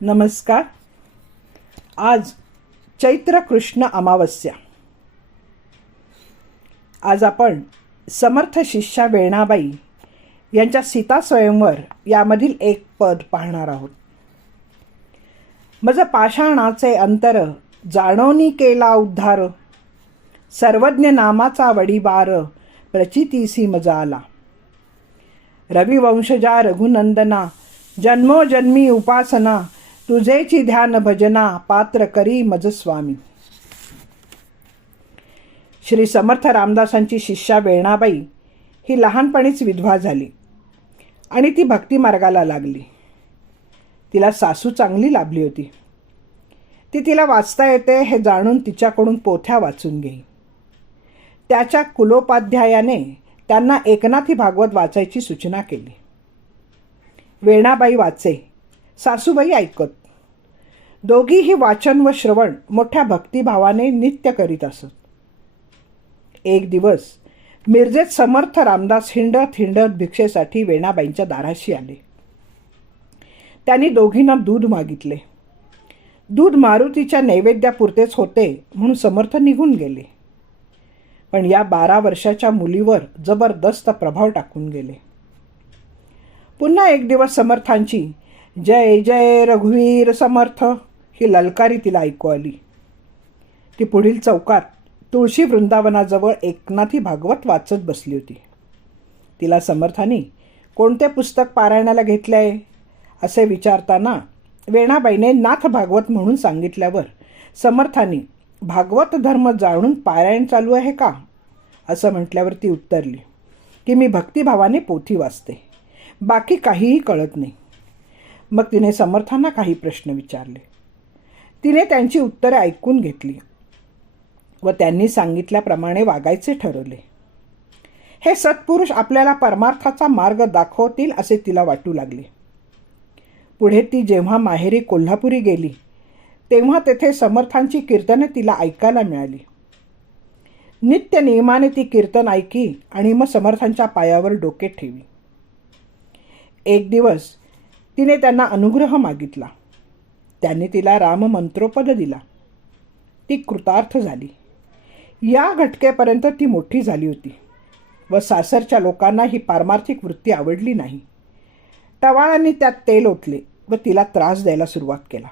नमस्कार. आज चैत्र कृष्ण अमावस्या. आज आपण समर्थ शिष्या वेणाबाई यांच्या सीता स्वयंवर यामधील एक पद पाहणार आहोत. मज पाषाणाचे अंतर जाणवनी केला उद्धार सर्वज्ञ नामाचा वडीबार प्रचितीसी मजा आला. रविवंशजा रघुनंदना जन्मोजन्मी उपासना तुझेची ध्यान भजना पात्र करी मज स्वामी श्री समर्थ रामदासांची शिष्या वेणाबाई ही लहानपणीच विधवा झाली आणि ती भक्ती मार्गाला लागली. तिला सासू चांगली लाभली होती. ती तिला वाचता येते हे जाणून तिच्याकडून पोथ्या वाचून घेई त्याच्या कुलोपाध्यायाने त्यांना एकनाथी भागवत वाचायची सूचना केली. वेणाबाई वाचे. सासूबाई ऐकत. दोघीही वाचन व श्रवण मोठ्या भक्तिभावाने नित्य करीत असत. एक दिवस मिरजेत समर्थ रामदास हिंडत हिंडत भिक्षेसाठी वेणाबाईंच्या दाराशी आले. त्यांनी दोघींना दूध मागितले. दूध मारुतीच्या नैवेद्यापुरतेच होते म्हणून समर्थ निघून गेले. पण या बारा वर्षाच्या मुलीवर जबरदस्त प्रभाव टाकून गेले. पुन्हा एक दिवस समर्थांची जय जय रघुवीर समर्थ ही ललकारी तिला ऐकू आली. ती पुढील चौकात तुळशी वृंदावनाजवळ एकनाथी भागवत वाचत बसली होती. तिला समर्थानी कोणते पुस्तक पारायणाला घेतले आहे? असे विचारताना वेणाबाईने नाथ भागवत म्हणून सांगितल्यावर समर्थानी भागवत धर्म जाणून पारायण चालू आहे का? असं म्हटल्यावर ती उत्तरली की मी भक्तिभावाने पोथी वाचते. बाकी काहीही कळत नाही. मग तिने समर्थांना काही प्रश्न विचारले. तिने त्यांची उत्तरे ऐकून घेतली व त्यांनी सांगितल्याप्रमाणे वागायचे ठरवले. हे सत्पुरुष आपल्याला परमार्थाचा मार्ग दाखवतील असे तिला वाटू लागले. पुढे ती जेव्हा माहेरी कोल्हापुरी गेली तेव्हा तेथे समर्थांची कीर्तने तिला ऐकायला मिळाली. नित्य नियमाने ती कीर्तन ऐकी आणि मग समर्थांच्या पायावर डोके ठेवी. एक दिवस तिने त्यांना अनुग्रह मागितला. त्यांनी तिला राममंत्रोपद दिला. ती कृतार्थ झाली. या घटकेपर्यंत ती मोठी झाली होती व सासरच्या लोकांना ही पारमार्थिक वृत्ती आवडली नाही. टवाळांनी त्यात तेल ओतले व तिला त्रास द्यायला सुरुवात केला.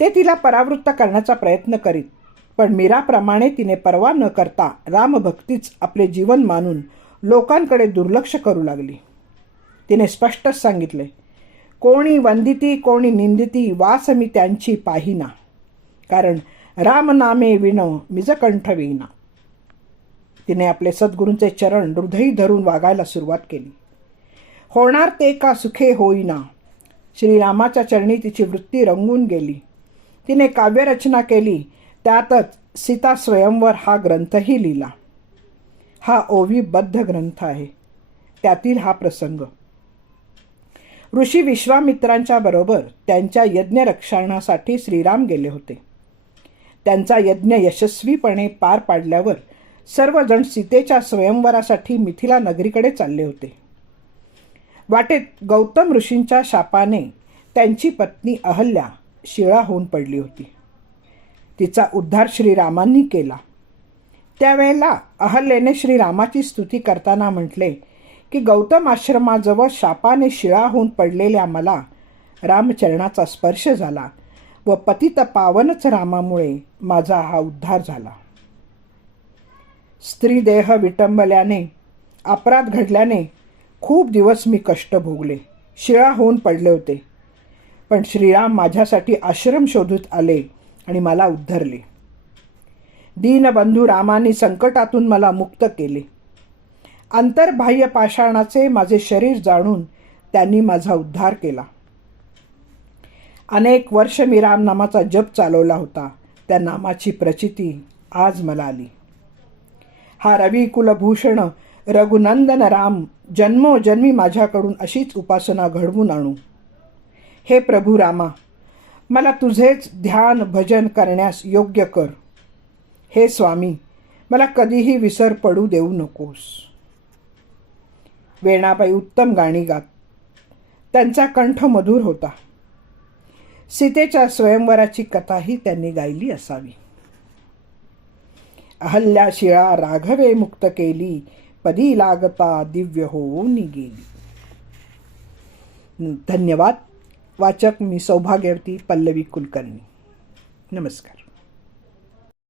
ते तिला परावृत्त करण्याचा प्रयत्न करीत पण मीराप्रमाणे तिने परवा न करता रामभक्तीच आपले जीवन मानून लोकांकडे दुर्लक्ष करू लागली. तिने स्पष्टच सांगितले कोणी वंदिती कोणी निंदिती वास मी त्यांची पाहिना. कारण रामनामे विण मिजकंठ विना तिने आपले सद्गुरूंचे चरण हृदयी धरून वागायला सुरुवात केली. होणार ते का सुखे होईना? श्रीरामाच्या चरणी तिची वृत्ती रंगून गेली. तिने काव्यरचना केली त्यातच सीता स्वयंवर हा ग्रंथही लिहिला. हा ओवीबद्ध ग्रंथ आहे. त्यातील हा प्रसंग ऋषी विश्वामित्रांच्या बरोबर त्यांच्या यज्ञरक्षणासाठी श्रीराम गेले होते. त्यांचा यज्ञ यशस्वीपणे पार पाडल्यावर सर्वजण सीतेच्या स्वयंवरासाठी मिथिला नगरीकडे चालले होते. वाटेत गौतम ऋषींच्या शापाने त्यांची पत्नी अहल्या शिळा होऊन पडली होती. तिचा उद्धार श्रीरामांनी केला. त्यावेळेला अहल्येने श्रीरामाची स्तुती करताना म्हटले की गौतम आश्रमाजवळ शापाने शिळा होऊन पडलेल्या मला रामचरणाचा स्पर्श झाला व पतित पावनच रामामुळे माझा हा उद्धार झाला. स्त्री देह विटंबल्याने अपराध घडल्याने खूप दिवस मी कष्ट भोगले शिळा होऊन पडले होते. पण श्रीराम माझ्यासाठी आश्रम शोधूत आले आणि मला उद्धरले. दीनबंधू रामाने संकटातून मला मुक्त केले. अंतर्बाह्य पाषाणाचे माझे शरीर जाणून त्यांनी माझा उद्धार केला. अनेक वर्ष मी रामनामाचा जप चालवला होता. त्या नामाची प्रचिती आज मला आली. हा रवी कुलभूषण रघुनंदन राम जन्मोजन्मी माझ्याकडून अशीच उपासना घडवून आणू. हे प्रभू रामा मला तुझेच ध्यान भजन करण्यास योग्य कर. हे स्वामी मला कधीही विसर पडू देऊ नकोस. वेणाबाई उत्तम गाणी गात. त्यांचा कंठ मधुर होता. सीतेच्या स्वयंवराची कथाही त्यांनी गायली असावी. अहल्या शिळा राघवे मुक्त केली पदी लागता दिव्य होऊन गेली. धन्यवाद. वाचक मी सौभाग्यवती पल्लवी कुलकर्णी. नमस्कार.